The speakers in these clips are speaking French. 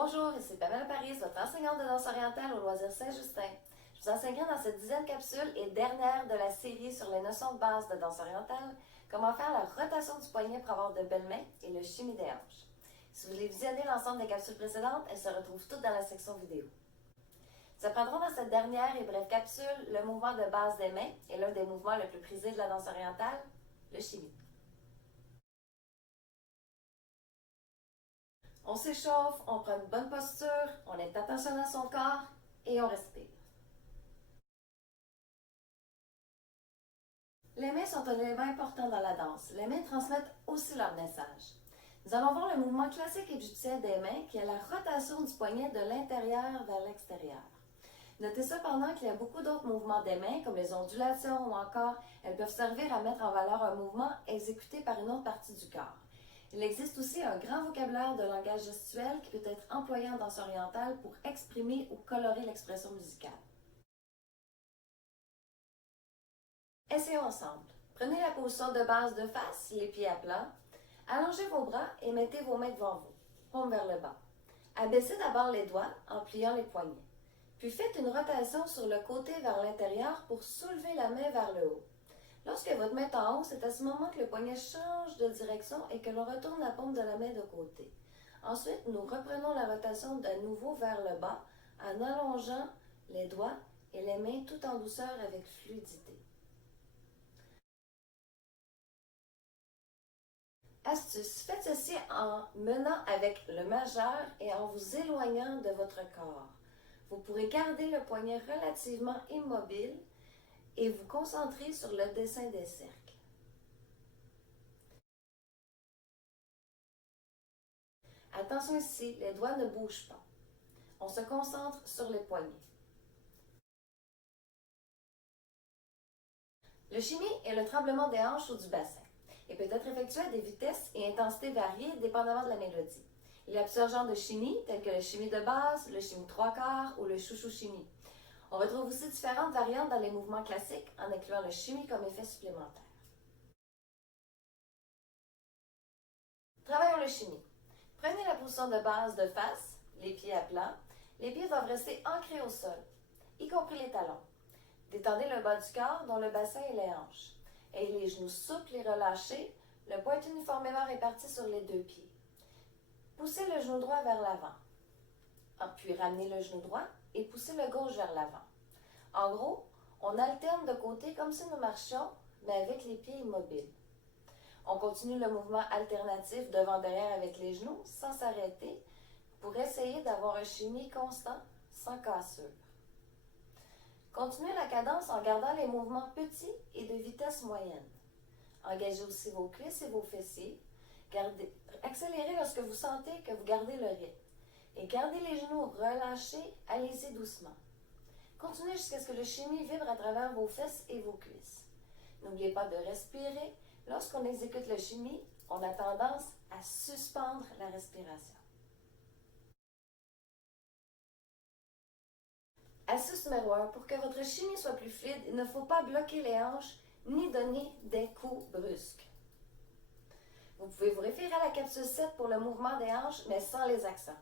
Bonjour, ici Pamela Paris, votre enseignante de danse orientale au Loisir Saint-Justin. Je vous enseignerai dans cette 10e capsule et dernière de la série sur les notions de base de danse orientale, comment faire la rotation du poignet pour avoir de belles mains et le shimmy des hanches. Si vous voulez visionner l'ensemble des capsules précédentes, elles se retrouvent toutes dans la section vidéo. Nous apprendrons dans cette dernière et brève capsule le mouvement de base des mains et l'un des mouvements les plus prisés de la danse orientale, le shimmy. On s'échauffe, on prend une bonne posture, on est attentionné à son corps et on respire. Les mains sont un élément important dans la danse. Les mains transmettent aussi leur message. Nous allons voir le mouvement classique égyptien des mains qui est la rotation du poignet de l'intérieur vers l'extérieur. Notez cependant qu'il y a beaucoup d'autres mouvements des mains, comme les ondulations ou encore, elles peuvent servir à mettre en valeur un mouvement exécuté par une autre partie du corps. Il existe aussi un grand vocabulaire de langage gestuel qui peut être employé en danse orientale pour exprimer ou colorer l'expression musicale. Essayons ensemble. Prenez la position de base de face, les pieds à plat. Allongez vos bras et mettez vos mains devant vous, paume vers le bas. Abaissez d'abord les doigts en pliant les poignets. Puis faites une rotation sur le côté vers l'intérieur pour soulever la main vers le haut. Lorsque votre main est en haut, c'est à ce moment que le poignet change de direction et que l'on retourne la paume de la main de côté. Ensuite, nous reprenons la rotation de nouveau vers le bas en allongeant les doigts et les mains tout en douceur avec fluidité. Astuce, faites ceci en menant avec le majeur et en vous éloignant de votre corps. Vous pourrez garder le poignet relativement immobile et vous concentrer sur le dessin des cercles. Attention ici, les doigts ne bougent pas. On se concentre sur les poignets. Le shimmy est le tremblement des hanches ou du bassin. Il peut être effectué à des vitesses et intensités variées dépendamment de la mélodie. Il y a plusieurs genres de shimmy, tels que le shimmy de base, le shimmy trois quarts ou le chouchou shimmy. On retrouve aussi différentes variantes dans les mouvements classiques, en incluant le shimmy comme effet supplémentaire. Travaillons le shimmy. Prenez la position de base de face, les pieds à plat. Les pieds doivent rester ancrés au sol, y compris les talons. Détendez le bas du corps, dont le bassin et les hanches. Ayez les genoux souples et relâchés, le poids est uniformément réparti sur les deux pieds. Poussez le genou droit vers l'avant. Puis ramenez le genou droit et poussez le gauche vers l'avant. En gros, on alterne de côté comme si nous marchions, mais avec les pieds immobiles. On continue le mouvement alternatif devant-derrière avec les genoux sans s'arrêter pour essayer d'avoir un shimmy constant sans cassure. Continuez la cadence en gardant les mouvements petits et de vitesse moyenne. Engagez aussi vos cuisses et vos fessiers. Accélérez lorsque vous sentez que vous gardez le rythme. Et gardez les genoux relâchés, allez-y doucement. Continuez jusqu'à ce que le shimmy vibre à travers vos fesses et vos cuisses. N'oubliez pas de respirer. Lorsqu'on exécute le shimmy, on a tendance à suspendre la respiration. Astuce numéro 1. Pour que votre shimmy soit plus fluide, il ne faut pas bloquer les hanches ni donner des coups brusques. Vous pouvez vous référer à la capsule 7 pour le mouvement des hanches, mais sans les accents.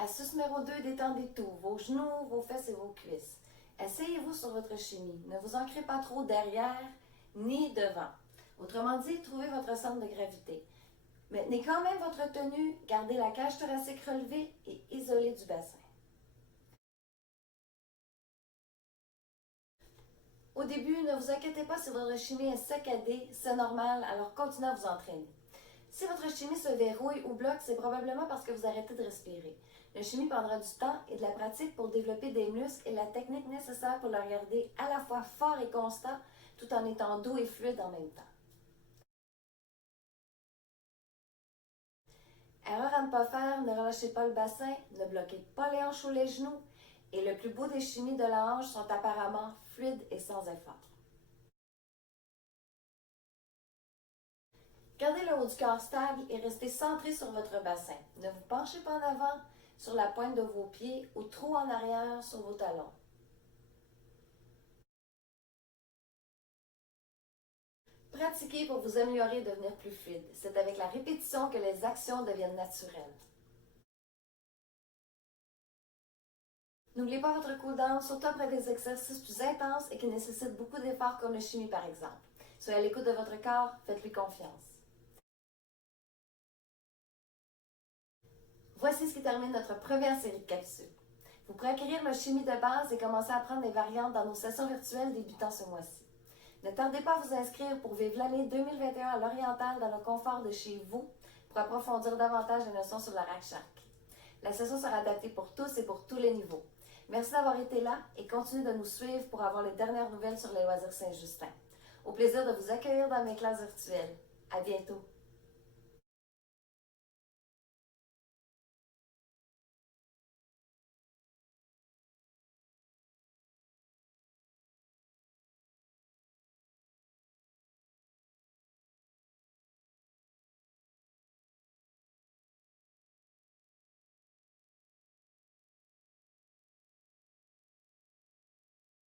Astuce numéro 2. Détendez tout, vos genoux, vos fesses et vos cuisses. Asseyez-vous sur votre shimmy. Ne vous ancrez pas trop derrière ni devant. Autrement dit, trouvez votre centre de gravité. Maintenez quand même votre tenue, gardez la cage thoracique relevée et isolée du bassin. Au début, ne vous inquiétez pas si votre shimmy est saccadé, c'est normal, alors continuez à vous entraîner. Si votre shimmy se verrouille ou bloque, c'est probablement parce que vous arrêtez de respirer. Le shimmy prendra du temps et de la pratique pour développer des muscles et la technique nécessaire pour le garder à la fois fort et constant, tout en étant doux et fluide en même temps. Erreur à ne pas faire, ne relâchez pas le bassin, ne bloquez pas les hanches ou les genoux, et le plus beau des shimmys de la hanche sont apparemment fluides et sans effort. Gardez le haut du corps stable et restez centré sur votre bassin. Ne vous penchez pas en avant sur la pointe de vos pieds ou trop en arrière sur vos talons. Pratiquez pour vous améliorer et devenir plus fluide. C'est avec la répétition que les actions deviennent naturelles. N'oubliez pas votre cooldown, surtout après des exercices plus intenses et qui nécessitent beaucoup d'efforts comme le chimie par exemple. Soyez à l'écoute de votre corps, faites-lui confiance. Voici ce qui termine notre première série de capsules. Vous pourrez acquérir le chimie de base et commencer à apprendre les variantes dans nos sessions virtuelles débutant ce mois-ci. Ne tardez pas à vous inscrire pour vivre l'année 2021 à l'Oriental dans le confort de chez vous pour approfondir davantage les notions sur le Rack Shark. La session sera adaptée pour tous et pour tous les niveaux. Merci d'avoir été là et continuez de nous suivre pour avoir les dernières nouvelles sur les loisirs Saint-Justin. Au plaisir de vous accueillir dans mes classes virtuelles. À bientôt!